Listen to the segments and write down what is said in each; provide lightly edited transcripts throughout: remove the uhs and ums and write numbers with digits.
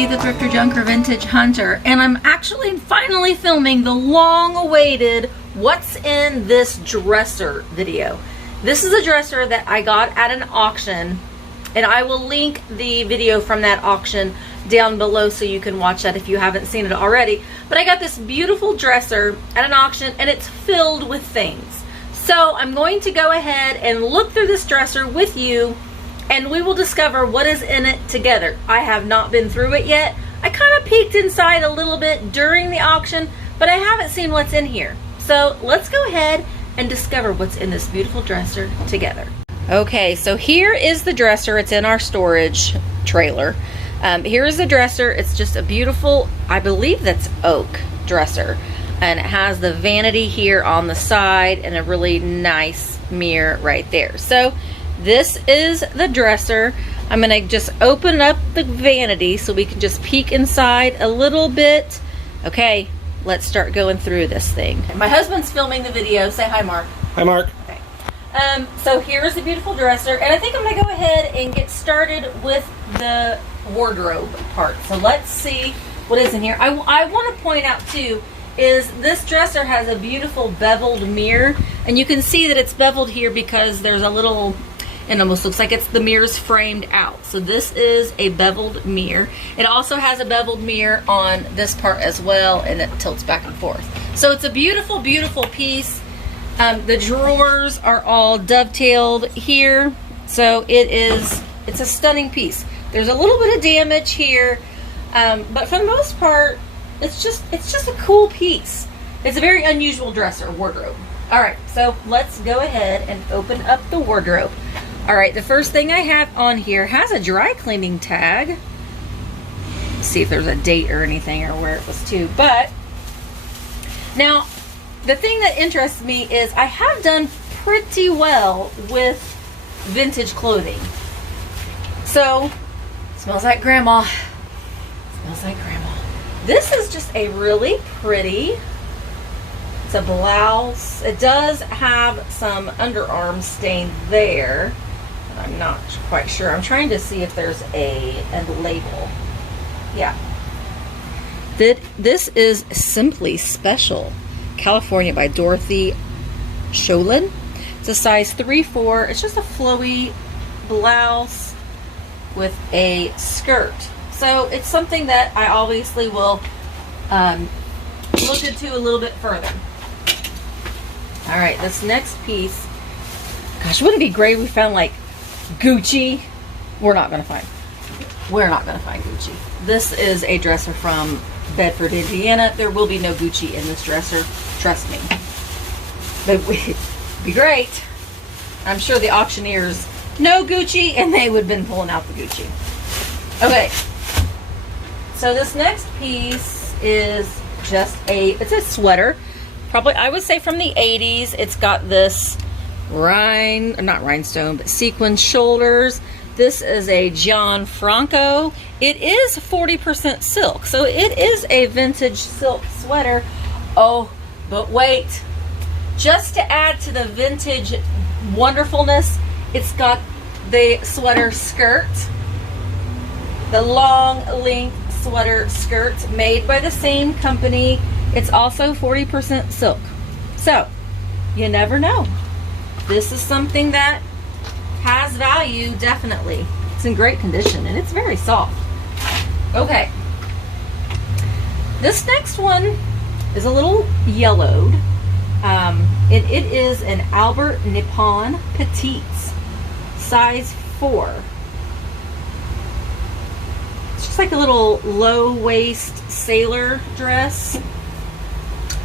Misty, the Thrifter Junker Vintage Hunter, and I'm actually finally filming the long-awaited What's in This Dresser video. This is a dresser that I got at an auction, and I will link the video from that auction down below so you can watch that if you haven't seen it already. But I got this beautiful dresser at an auction, and it's filled with things. So I'm going to go ahead and look through this dresser with you, and we will discover what is in it together. I have not been through it yet. I kind of peeked inside a little bit during the auction, but I haven't seen what's in here. So let's go ahead and discover what's in this beautiful dresser together. Okay, so here is the dresser. It's in our storage trailer. Here is the dresser. It's just a beautiful, I believe that's oak dresser. And it has the vanity here on the side and a really nice mirror right there. So this is the dresser. I'm gonna just open up the vanity so we can just peek inside a little bit. Okay, let's start going through this thing. My husband's filming the video. Say hi, Mark. Hi, Mark. Okay. So here's the beautiful dresser, and I think I'm gonna go ahead and get started with the wardrobe part. So let's see what is in here. I want to point out too is this dresser has a beautiful beveled mirror, and you can see that it's beveled here because there's a little, it almost looks like it's the mirror's framed out. So this is a beveled mirror. It also has a beveled mirror on this part as well, and it tilts back and forth. So it's a beautiful, beautiful piece. The drawers are all dovetailed here. So it's a stunning piece. There's a little bit of damage here, but for the most part, it's just a cool piece. It's a very unusual dresser, wardrobe. All right, so let's go ahead and open up the wardrobe. All right, the first thing I have on here has a dry cleaning tag. Let's see if there's a date or anything or where it was to. But now, the thing that interests me is I have done pretty well with vintage clothing. So, smells like grandma. Smells like grandma. This is just a really pretty, it's a blouse. It does have some underarm stain there. I'm not quite sure. I'm trying to see if there's a label. Yeah. This is Simply Special, California by Dorothy Sholin. It's a size 3-4. It's just a flowy blouse with a skirt. So it's something that I obviously will look into a little bit further. All right, this next piece. Gosh, wouldn't it be great if we found like Gucci? We're not gonna find Gucci. This is a dresser from Bedford, Indiana. There will be no Gucci in this dresser, trust me. But it would be great. I'm sure the auctioneers know Gucci and they would have been pulling out the Gucci. Okay. So this next piece is just it's a sweater. Probably, I would say from the 80s. It's got this not rhinestone, but sequin shoulders. This is a Gianfranco. It is 40% silk, so it is a vintage silk sweater. Oh, but wait. Just to add to the vintage wonderfulness, it's got the sweater skirt. The long length sweater skirt made by the same company. It's also 40% silk. So, you never know. This is something that has value, definitely. It's in great condition and it's very soft. Okay. This next one is a little yellowed. It is an Albert Nippon Petites, size 4. It's just like a little low waist sailor dress.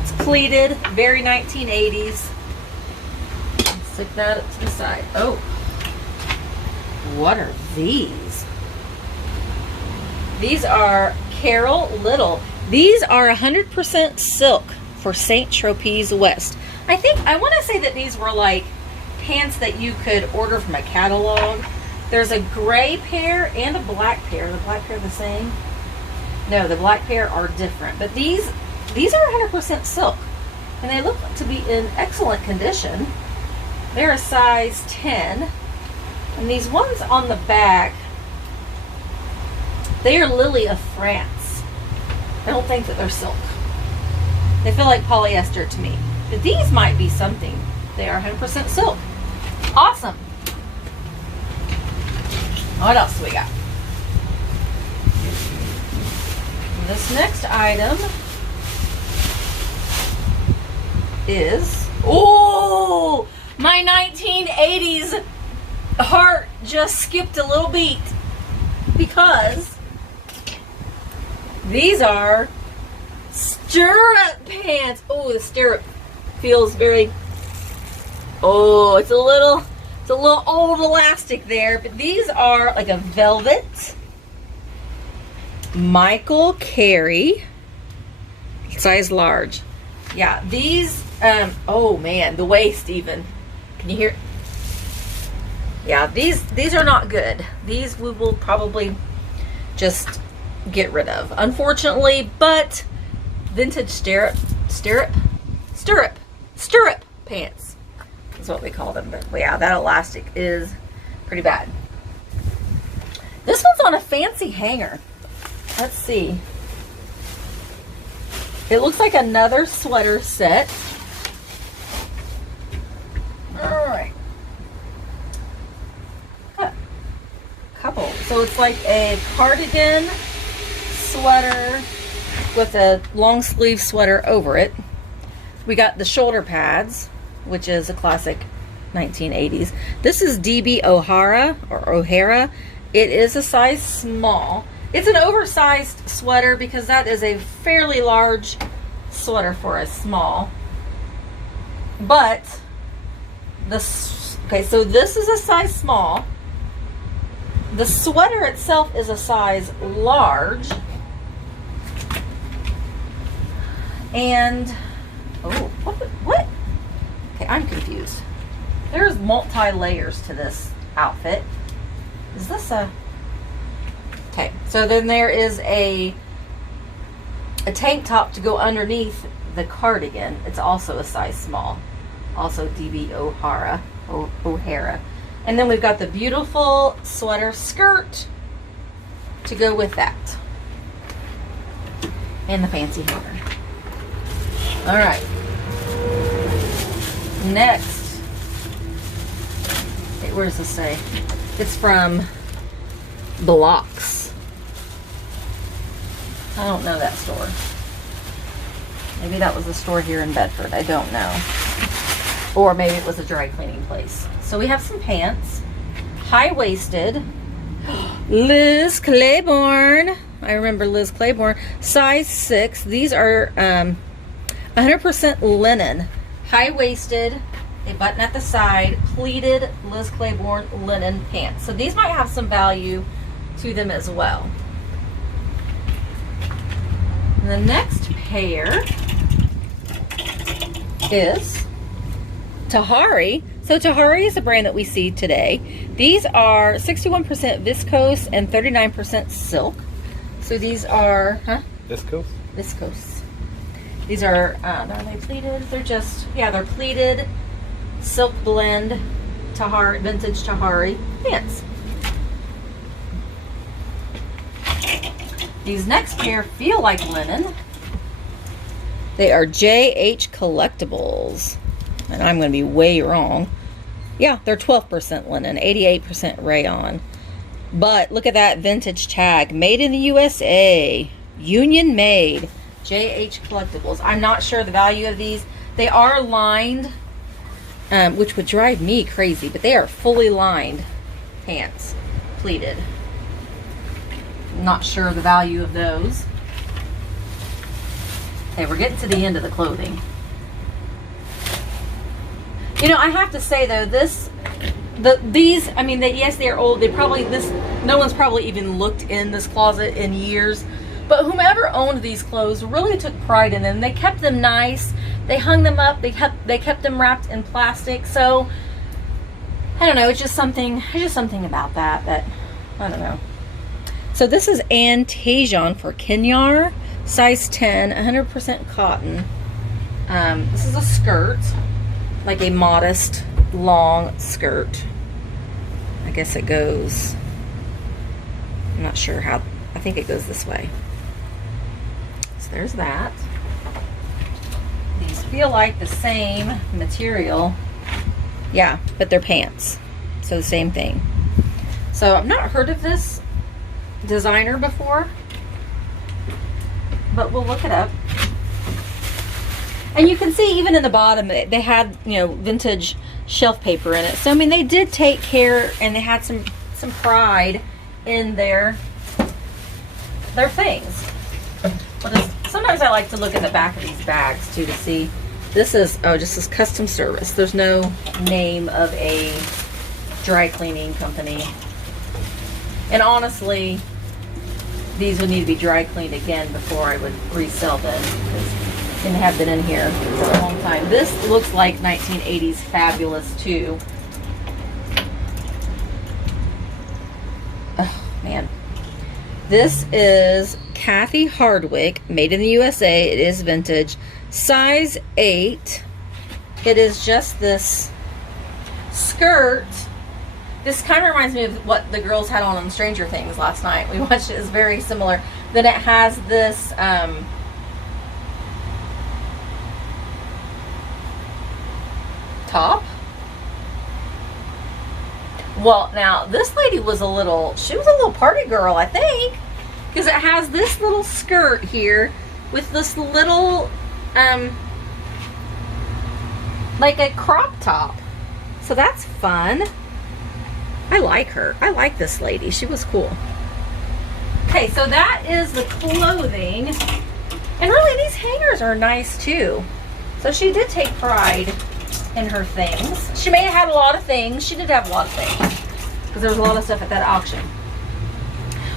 It's pleated, very 1980s. Stick that up to the side. Oh, what are these? These are Carol Little. These are 100% silk for St. Tropez West. I want to say that these were like pants that you could order from a catalog. There's a gray pair and a black pair. The black pair the same? No, the black pair are different. But these are 100% silk, and they look to be in excellent condition. They're a size 10, and these ones on the back They are Lily of France. I don't think that they're silk. They feel like polyester to me. But these might be something. They are 100% silk. Awesome. What else do we got? This next item is, oh, my 1980s heart just skipped a little beat because these are stirrup pants. Oh, the stirrup feels very, oh, it's a little old elastic there, but these are like a velvet Michael Carey, size large. Yeah, these, oh man, the waist even. Can you hear? Yeah, these are not good. These we will probably just get rid of, unfortunately, but vintage stirrup pants is what we call them. But yeah, that elastic is pretty bad. This one's on a fancy hanger. Let's see. It looks like another sweater set. All right. Couple. So it's like a cardigan sweater with a long sleeve sweater over it. We got the shoulder pads, which is a classic 1980s. This is DB O'Hara or O'Hara. It is a size small. It's an oversized sweater because that is a fairly large sweater for a small. But okay, so this is a size small. The sweater itself is a size large. And oh, what? Okay, I'm confused. There's multi-layers to this outfit. Is this a... Okay, so then there is a tank top to go underneath the cardigan. It's also a size small. Also DB O'Hara. And then we've got the beautiful sweater skirt to go with that. And the fancy hanger. All right. Next. Wait, where does this say? It's from Blocks. I don't know that store. Maybe that was a store here in Bedford. I don't know. Or maybe it was a dry cleaning place. So we have some pants. High-waisted. Liz Claiborne. I remember Liz Claiborne. Size 6. These are 100% linen. High-waisted. A button at the side. Pleated Liz Claiborne linen pants. So these might have some value to them as well. And the next pair is Tahari. So Tahari is a brand that we see today. These are 61% viscose and 39% silk. So these are, Viscose? Viscose. These are they pleated? They're just, yeah, they're pleated silk blend Tahari, vintage Tahari pants. These next pair feel like linen. They are JH Collectibles. And I'm going to be way wrong. Yeah, they're 12% linen, 88% rayon. But look at that vintage tag. Made in the USA. Union made. JH Collectibles. I'm not sure the value of these. They are lined, which would drive me crazy. But they are fully lined pants. Pleated. Not sure the value of those. Okay, we're getting to the end of the clothing. You know, I have to say though, these, I mean, yes, they're old. They probably, no one's probably even looked in this closet in years. But whomever owned these clothes really took pride in them. They kept them nice. They hung them up. They kept them wrapped in plastic. So I don't know. It's just something about that I don't know. So this is Ann Tajon for Kenyar, size 10, 100% cotton. This is a skirt, like a modest long skirt. I guess it goes, I'm not sure how, I think it goes this way. So there's that. These feel like the same material. Yeah, but they're pants. So the same thing. So I've not heard of this designer before, but we'll look it up. And you can see even in the bottom, they had, you know, vintage shelf paper in it. So, I mean, they did take care, and they had some pride in their things. Sometimes I like to look at the back of these bags, too, to see. This is, oh, just this custom service. There's no name of a dry cleaning company. And honestly, these would need to be dry cleaned again before I would resell them, because they have been in here for a long time. This looks like 1980s fabulous too. Oh man, this is Kathy Hardwick, made in the USA. It is vintage, size 8. It is just this skirt. This kind of reminds me of what the girls had on Stranger Things last night. We watched it. It's very similar. Then it has this top. Well, now this lady was she was a little party girl, I think, because it has this little skirt here with this little like a crop top. So that's fun. I like her. I like this lady. She was cool. Okay, so that is the clothing. And really, these hangers are nice too. So she did take pride in her things. She may have had a lot of things. She did have a lot of things, because there was a lot of stuff at that auction.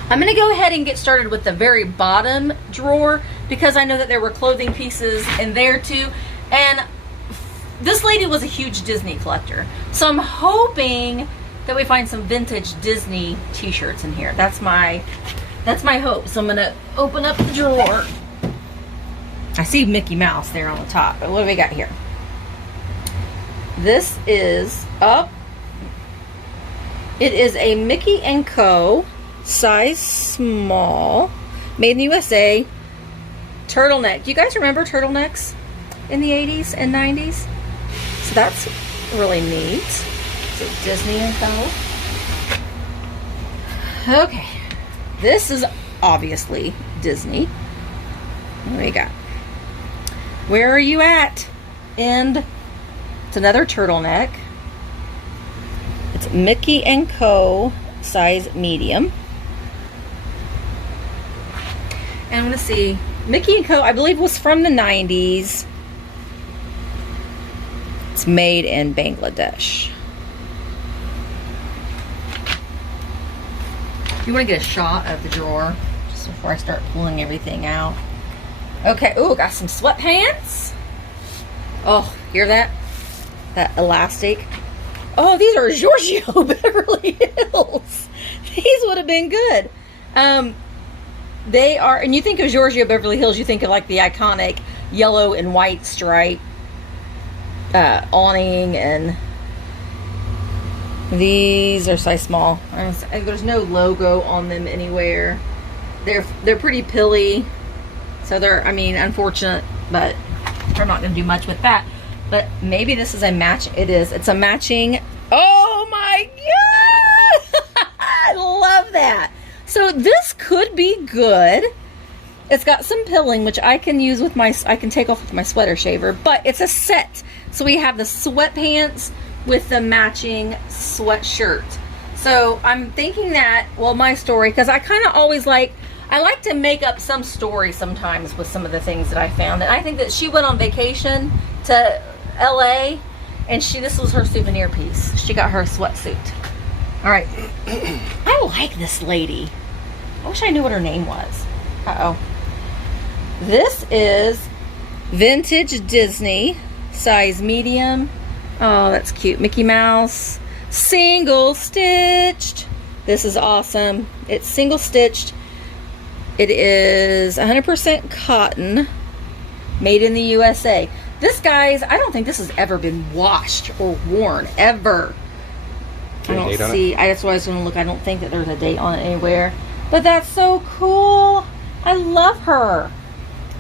I'm going to go ahead and get started with the very bottom drawer, because I know that there were clothing pieces in there too. And this lady was a huge Disney collector. So I'm hoping that we find some vintage Disney t-shirts in here. That's my hope. So I'm gonna open up the drawer. I see Mickey Mouse there on the top, but what do we got here? This is it is a Mickey & Co. size small, made in the USA, turtleneck. Do you guys remember turtlenecks in the 80s and 90s? So that's really neat. So Disney & Co. Okay, this is obviously Disney. What do we got? Where are you at? And it's another turtleneck. It's Mickey & Co. size medium. And I'm going to see, Mickey & Co. I believe was from the 90s. It's made in Bangladesh. You want to get a shot of the drawer just before I start pulling everything out. Okay, ooh, got some sweatpants. Oh, hear that? That elastic. Oh, these are Giorgio Beverly Hills. These would have been good. They are, and you think of Giorgio Beverly Hills, you think of like the iconic yellow and white stripe awning, and these are size small. There's no logo on them anywhere. They're pretty pilly, so they're, I mean, unfortunate, but we're not going to do much with that. But maybe this is a match. It is. It's a matching. Oh my god! I love that. So this could be good. It's got some pilling, which I can use with I can take off with my sweater shaver, but it's a set. So we have the sweatpants with the matching sweatshirt. So I'm thinking that, well, my story, because I kind of always I like to make up some story sometimes with some of the things that I found. And I think that she went on vacation to LA, and this was her souvenir piece. She got her sweatsuit. All right. I like this lady. I wish I knew what her name was. Uh-oh. This is vintage Disney, size medium. Oh, that's cute. Mickey Mouse. Single stitched. This is awesome. It's single stitched. It is 100% cotton, made in the USA. This, guys, I don't think this has ever been washed or worn, ever. I don't see. That's what I was going to look. I don't think that there's a date on it anywhere. But that's so cool. I love her.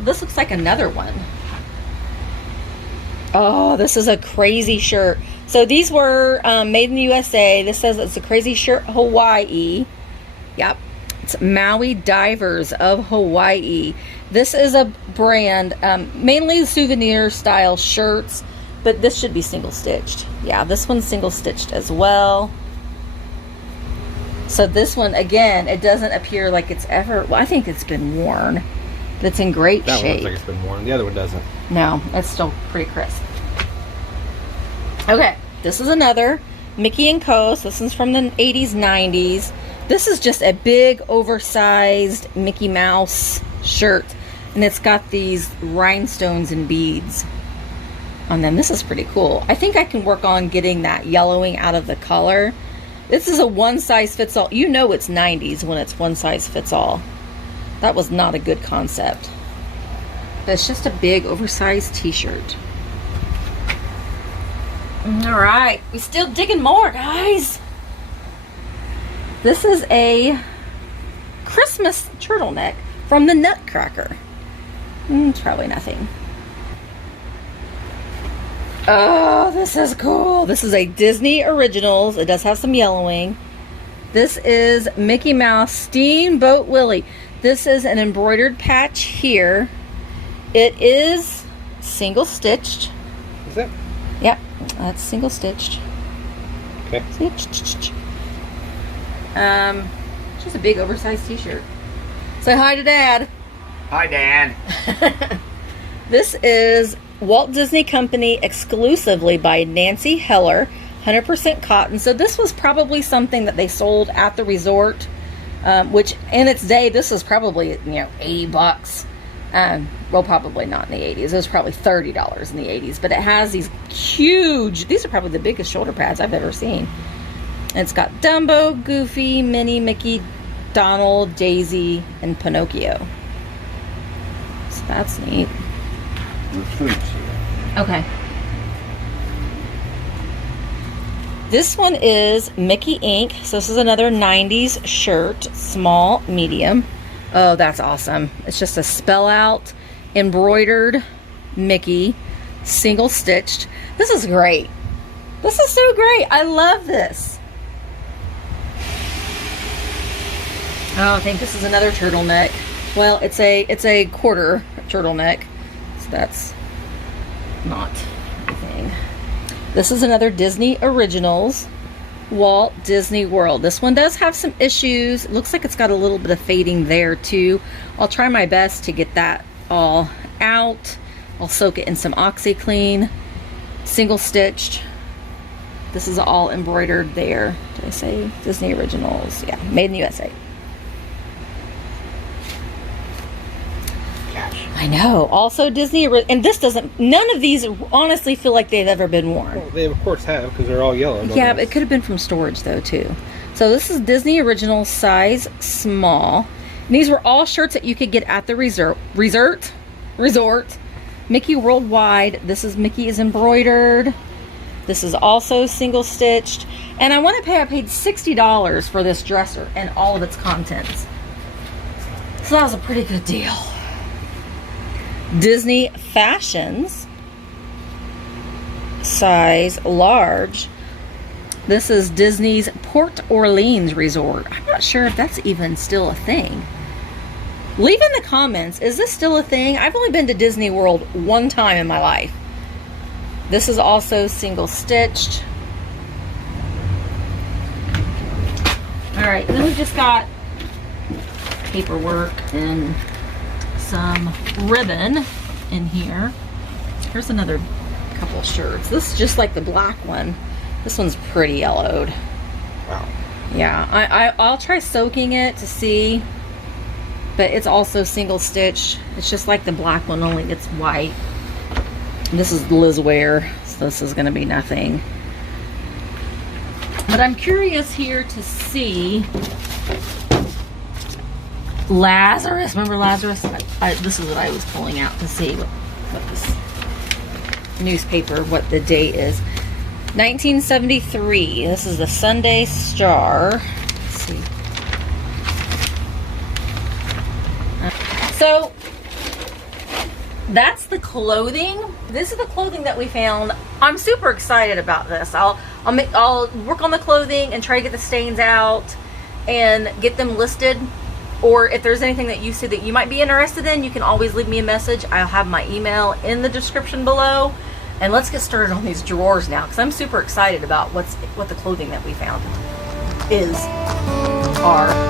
This looks like another one. Oh, this is a crazy shirt. So these were made in the USA. This says it's a crazy shirt, Hawaii. Yep. It's Maui Divers of Hawaii. This is a brand, mainly souvenir style shirts, but this should be single stitched. Yeah, this one's single stitched as well. So this one, again, it doesn't appear like it's ever, well, I think it's been worn. It's in great shape. That one looks like it's been worn. The other one doesn't. No, it's still pretty crisp. Okay, this is another Mickey & Co. So this is from the 80s, 90s. This is just a big, oversized Mickey Mouse shirt. And it's got these rhinestones and beads on them. This is pretty cool. I think I can work on getting that yellowing out of the color. This is a one-size-fits-all. You know it's 90s when it's one-size-fits-all. That was not a good concept. But it's just a big, oversized t-shirt. All right, we still digging more, guys. This is a Christmas turtleneck from the Nutcracker. It's probably nothing. Oh, this is cool. This is a Disney Originals. It does have some yellowing. This is Mickey Mouse Steamboat Willie. This is an embroidered patch here. It is single stitched. Is it? Yep, that's single stitched. Okay. See? Just a big oversized t-shirt. Say hi to Dad. Hi, Dad. This is Walt Disney Company exclusively by Nancy Heller, 100% cotton. So this was probably something that they sold at the resort, which in its day, this was probably, $80. Well, probably not in the 80s. It was probably $30 in the 80s. But it has these huge, these are probably the biggest shoulder pads I've ever seen. And it's got Dumbo, Goofy, Minnie, Mickey, Donald, Daisy, and Pinocchio. So that's neat. Okay. This one is Mickey Ink. So this is another 90s shirt, small, medium. Oh, that's awesome. It's just a spell out, embroidered Mickey, single stitched. This is great. This is so great. I love this. Oh, I think this is another turtleneck. Well, it's a quarter turtleneck. So that's not a thing. This is another Disney Originals, Walt Disney World. This one does have some issues. It looks like it's got a little bit of fading there too. I'll try my best to get that all out. I'll soak it in some OxyClean. Single stitched. This is all embroidered there. Did I say Disney Originals? Yeah, made in the USA. I know. Also Disney, and this doesn't, none of these honestly feel like they've ever been worn. Well, they of course have, because they're all yellow. Yeah, but it could have been from storage though too. So this is Disney Original size small. And these were all shirts that you could get at the resort. Mickey Worldwide. This is Mickey is embroidered. This is also single stitched. And I paid $60 for this dresser and all of its contents. So that was a pretty good deal. Disney Fashions, size large. This is Disney's Port Orleans Resort. I'm not sure if that's even still a thing. Leave in the comments, is this still a thing? I've only been to Disney World one time in my life. This is also single stitched. All right, then we've just got paperwork and some ribbon in here. Here's another couple shirts. This is just like the black one. This one's pretty yellowed. Wow. Yeah, I'll try soaking it to see, but it's also single stitch. It's just like the black one, only it's white. This is Liz wear, so this is going to be nothing. But I'm curious here to see Lazarus. Remember Lazarus? This is what I was pulling out to see what this newspaper, what the date is. 1973. This is the Sunday Star. Let's see. So that's the clothing. This is the clothing that we found. I'm super excited about this. I'll work on the clothing and try to get the stains out and get them listed. Or if there's anything that you see that you might be interested in, you can always leave me a message. I'll have my email in the description below. And let's get started on these drawers now, because I'm super excited about what the clothing that we found are.